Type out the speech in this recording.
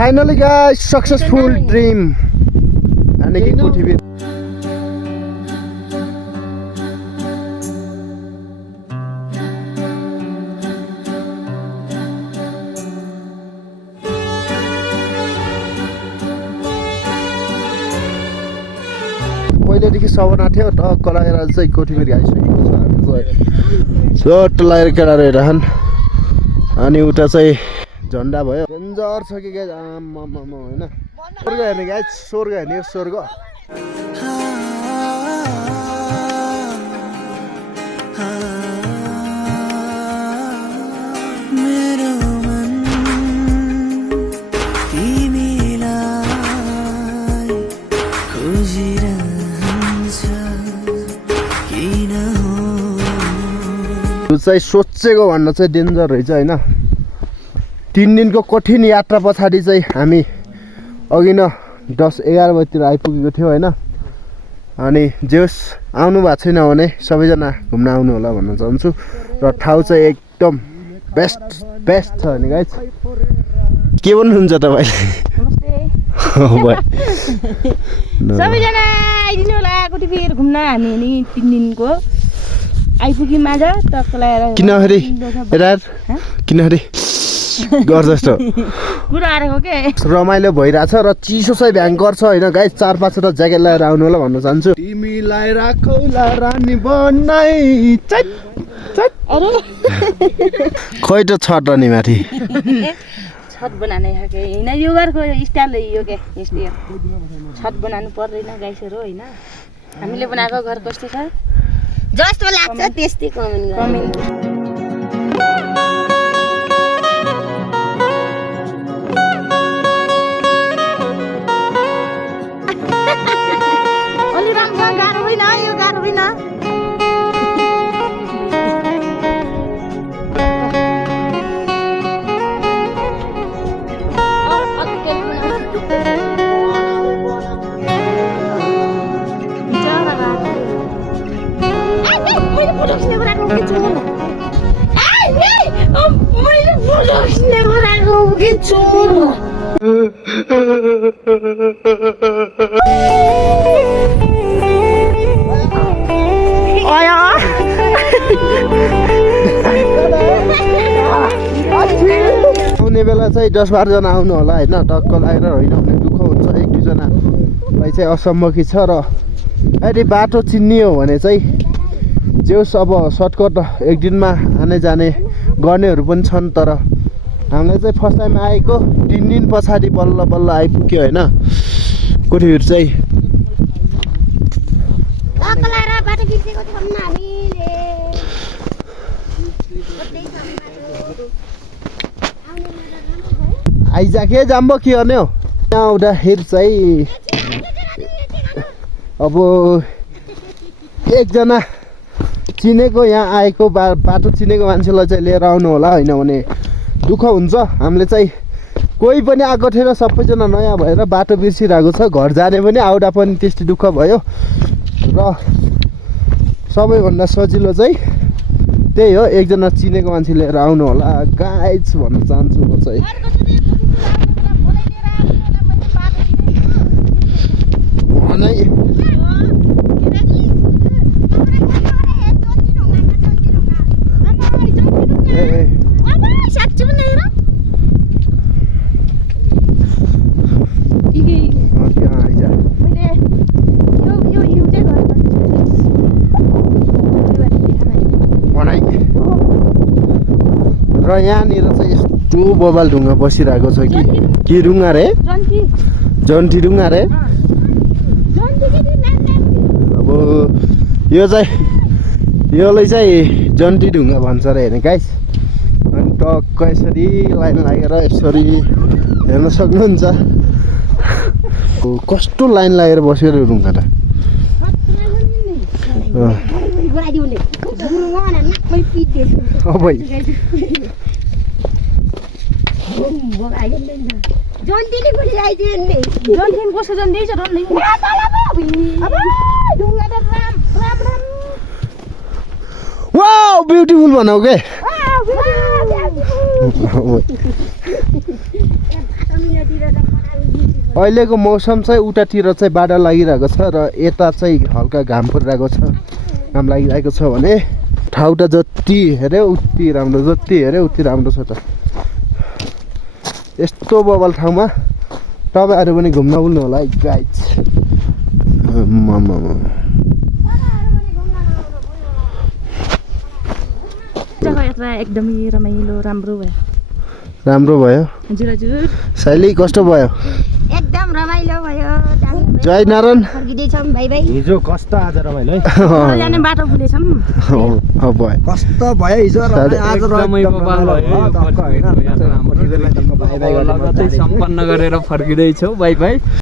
Finally guys, successful dream. Ani ki kuthi पहिलेदेखि सपना थियो टक्क लागेर चाहिँ कोठीबेरी आइसकेको छ हामी चाहिँ चोट लागेर केटाहरू हेरहन् अनि उता चाहिँ झन्डा भयो डेन्जर छ कि गाइस आम्मामा हैन स्वर्ग हेर्ने गाइस स्वर्ग हेर्ने स्वर्ग चाहिँ सोचेको भन्दा चाहिँ डेन्जर रहेछ हैन 3 दिनको कठिन यात्रा पछाडि चाहिँ हामी अघि न 10-11 बजेतिर आइपुगेको थियो हैन अनि जेस आउनु भएको छैन भने सबैजना घुम्न आउनु होला भन्न चाहन्छु र ठाउँ चाहिँ एकदम बेस्ट छ नि गाइस के भन्नुहुन्छ तपाईले नमस्ते सबैजना आइदिनु होला कोठीबेर घुम्न हामी नि 3 दिनको आइपुग्यौँ आज टक्क लगाएर किनखेरि यता किनखेरि गर् जस्तो कुरा आएको के रमाइलो भइराछ र चिसो चाहिँ भयङ्कर छ हैन गाइस 4-5 वटा ज्याकेट लगाएर आउनु होला भन्न चाहन्छु तिमीलाई राखौला रानी बनाई चट चट अरे खै त छट अनि माथि छत बनाने हो के हैन यो घरको स्टाइल हो के यसले छत बनाउनु पर्दैन गाइसहरु हैन हामीले बनाएको घर कस्तो छ जस्तो लाग्छ त्यस्तै कमेन्ट अलि राम्रो गाह्रो होइन यो गाह्रो होइन आउने बेला चाहिँ 10-12 जना आउनु होला हैन टक्क लागेर होइन भने दुःख हुन्छ 1-2 जनालाई चाहिँ असम्मति छ र यदि बाटो चिन्ने हो भने चाहिँ जेउस अब सर्टकट एक दिनमा आने जाने गर्नेहरू पनि छन् तर हामीलाई चाहिँ फर्स्ट टाइम आएको 3 दिन पछाडि बल्ल बल्ल आइपुग्यो हैन कोठीहरु चाहिँ आइजा के जाम्बो के गर्ने हो यहाँ आउँदाखेरि चाहिँ अब एकजना चिनेको यहाँ आएको बाटो चिनेको मान्छेलाई चाहिँ लिएर आउनु होला हैन भने दुःख हुन्छ हामीले चाहिँ कोही पनि आएको थिएन सबैजना नयाँ भएर बाटो बिर्सिरहेको छ घर जाने पनि आउँदा पनि त्यस्तै दुःख भयो र सबैभन्दा सजिलो चाहिँ त्यही हो एकजना चिनेको मान्छे लिएर आउनु होला गाइज भन्न चाहन्छु म चाहिँ र यहाँनिर चाहिँ यस्तो बबाल ढुङ्गा बसिरहेको छ कि ढुङ्गा रे जन्ती ढुङ्गा रे अब यो चाहिँ यसलाई चाहिँ जन्ती ढुङ्गा भन्छ रे हैन गाइस अनि टक्क यसरी लाइन लागेर यसरी हेर्न सक्नुहुन्छ कस्तो लाइन लागेर बस्यो रे ढुङ्गा त वाओ ब्युटीफुल भनौ के अहिलेको मौसम चाहिँ उतातिर चाहिँ बाढा लागिरहेको छ र यता चाहिँ हल्का घाम परिरहेको छ। घाम लागिरहेको छ भने ठाउँ त जति हेऱ्यो उति राम्रो, जति हेऱ्यो उति राम्रो छ त। यस्तो बबल ठाउँमा तपाईँहरू पनि घुम्न बोल्नु होला है गाइज। जग्गा यात्रा एकदमै रमाइलो राम्रो भयो। राम्रो भयो। हजुर हजुर शैली कस्तो भयो? एकदम रमाइलो भयो। जय नारायण। फर्किँदैछौँ भाइ भाइ। हिजो कस्तो आज रमाइलो है। जाने बाटो भुलेछौँ। भयो कस्तो भयो हिजो आज सम्पन्न गरेर फर्किँदैछौ बाई बाई।